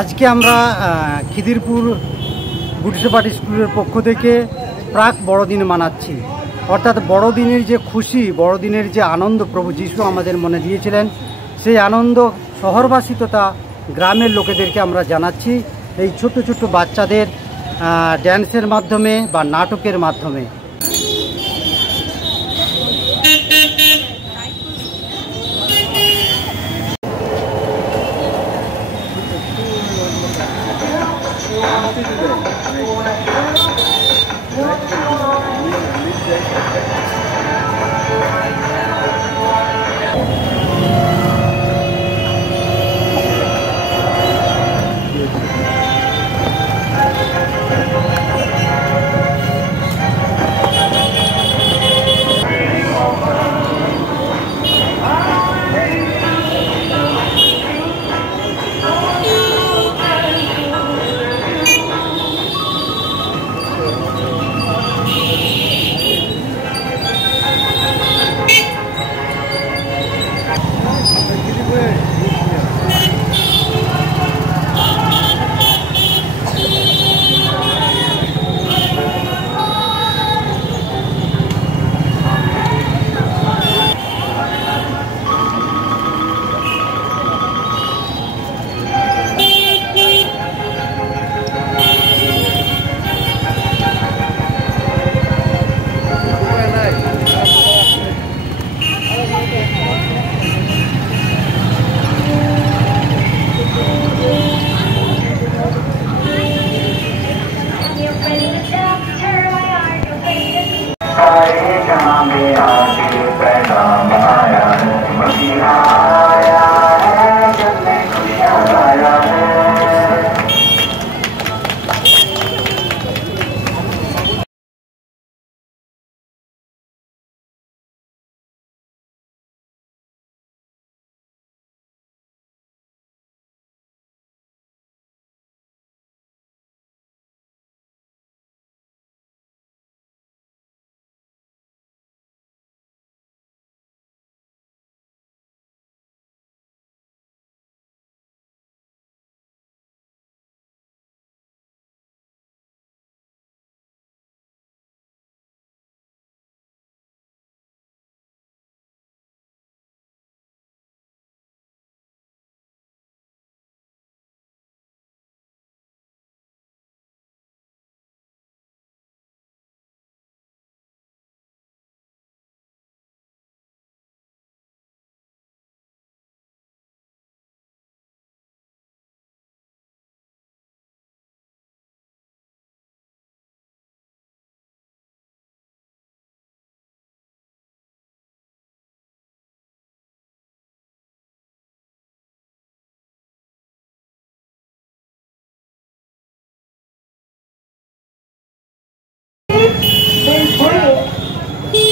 আজকে আমরা খিদিরপুর গুডিসেপাট স্কুলের পক্ষ থেকে প্রাক বড়দিন মানাচ্ছি। অর্থাৎ বড়দিনের যে খুশি, বড়দিনের যে আনন্দ প্রভু যিশু আমাদের মনে দিয়েছিলেন, সেই আনন্দ শহরবাসী তথা গ্রামের লোকেদেরকে আমরা জানাচ্ছি এই ছোট ছোট বাচ্চাদের ড্যান্সের মাধ্যমে বা নাটকের মাধ্যমে।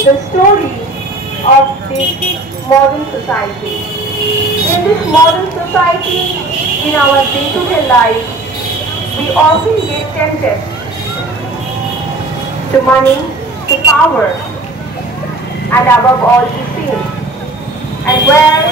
The story of this modern society. In this modern society, in our day-to-day life, we often get tempted to money, to power, and above all to sin. And where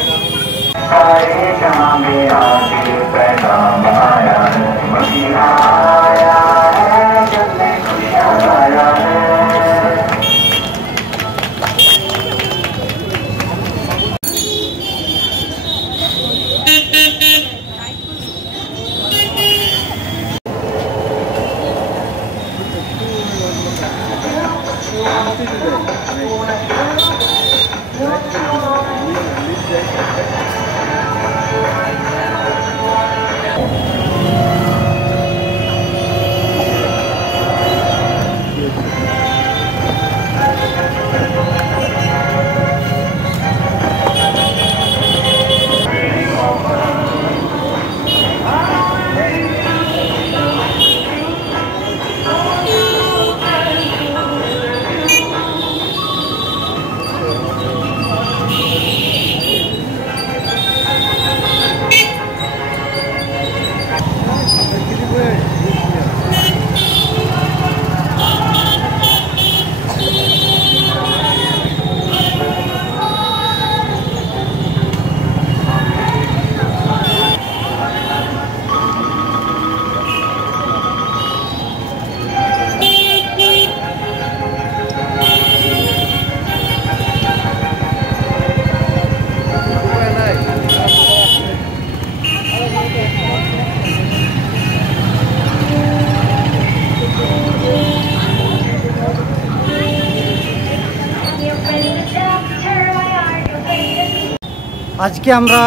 আজকে আমরা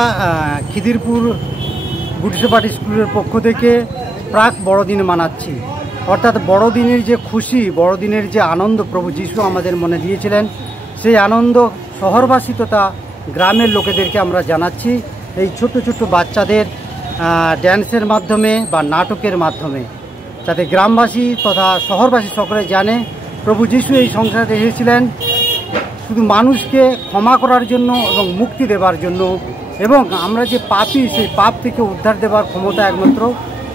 খিদিরপুর গুডিসেপাট স্কুলের পক্ষ থেকে প্রাক বড়দিন মানাচ্ছি। অর্থাৎ বড়দিনের যে খুশি, বড়দিনের যে আনন্দ প্রভু যিশু আমাদের মনে দিয়েছিলেন, সেই আনন্দ শহরবাসী তথা গ্রামের লোকেদেরকে আমরা জানাচ্ছি এই ছোট্ট ছোট্ট বাচ্চাদের ড্যান্সের মাধ্যমে বা নাটকের মাধ্যমে, যাতে গ্রামবাসী তথা শহরবাসী সকলে জানে প্রভু যিশু এই সংসারে এসেছিলেন শুধু মানুষকে ক্ষমা করার জন্য এবং মুক্তি দেবার জন্য, এবং আমরা যে পাপী সেই পাপ থেকে উদ্ধার দেবার ক্ষমতা একমাত্র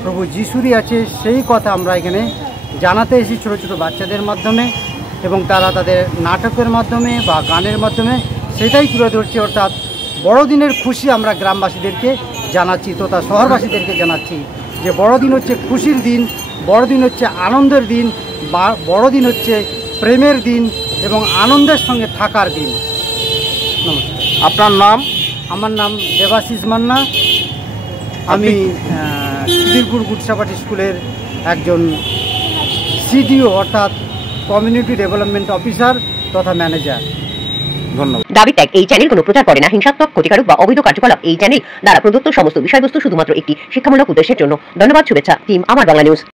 প্রভু যিশুরই আছে। সেই কথা আমরা এখানে জানাতে এসেছি ছোটো ছোটো বাচ্চাদের মাধ্যমে, এবং তারা তাদের নাটকের মাধ্যমে বা গানের মাধ্যমে সেটাই তুলে ধরছে। অর্থাৎ বড়দিনের খুশি আমরা গ্রামবাসীদেরকে জানাচ্ছি তথা শহরবাসীদেরকে জানাচ্ছি যে বড়দিন হচ্ছে খুশির দিন, বড়দিন হচ্ছে আনন্দের দিন, বড়দিন হচ্ছে প্রেমের দিন এবং আনন্দের সঙ্গে থাকার দিন। নমস্কার। আপনার নাম? আমার নাম দেবাশিস মান্না। আমি খিদিরপুর গুডিসেপাট স্কুলের একজন সিডিও অর্থাৎ কমিউনিটি ডেভেলপমেন্ট অফিসার তথা ম্যানেজার। ধন্যবাদ। দাবি ত্যাগ এই চ্যানেল কোনো প্রচার করে না। হিংসাত্মক, ক্ষতিকারক বা অবৈধ কার্যকলাপ এই চ্যানেল দ্বারা প্রদত্ত সমস্ত বিষয়বস্তু শুধুমাত্র একটি শিক্ষামূলক উদ্দেশ্যের জন্য। ধন্যবাদ। শুভেচ্ছা টিম আমার বাংলা নিউজ।